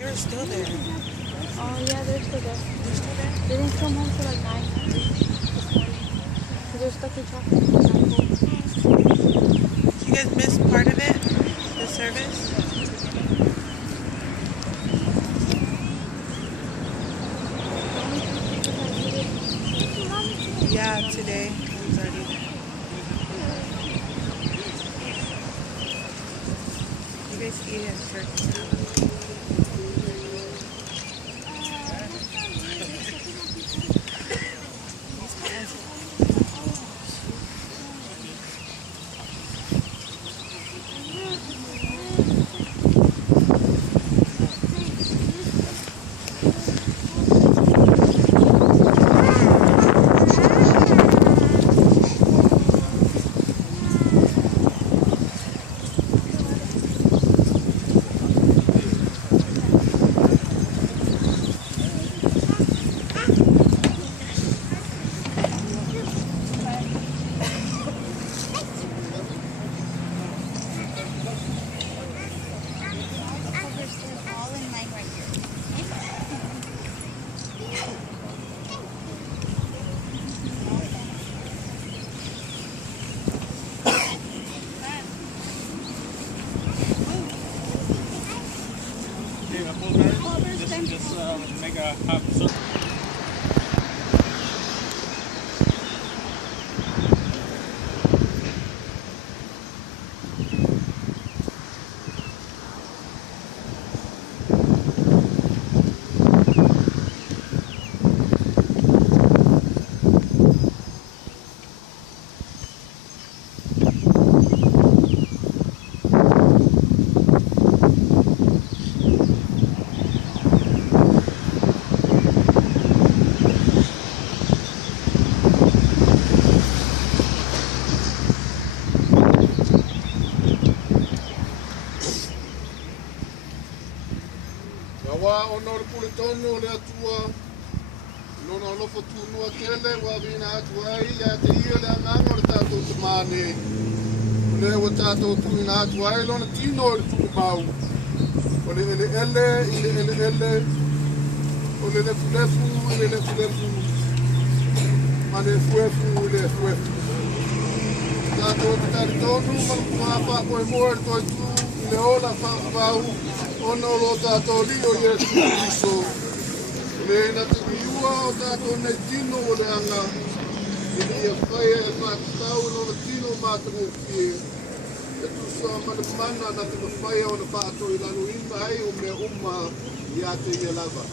They're still there. Oh, yeah, they're still there. They're still there? They didn't come home till like 9 this morning. Because they're stuck in traffic. You guys missed part of it? The service? Yeah, today. I was already there. You guys eat at church now. Just make a half circle. Wa ono le pule tono le atua lona lofo tunua tele wa vina atua ia te ia le ananga le tatou te mane le wa tatou tuina atua e lona tino le tuku mau o le ele o le lefu ma le fuefu tatou te tari tonu ma le kuapa koe moe le toi tu le ola whau ono lo tatou lio Yesu Kristo. Le na te iua o tatou nei tino o le anga. I ia whaia e whakatau no le tino mātangu pie. E tu soa mana mana na te whaia o na whaato i lanu ima hei o mea uma i a te ia lava.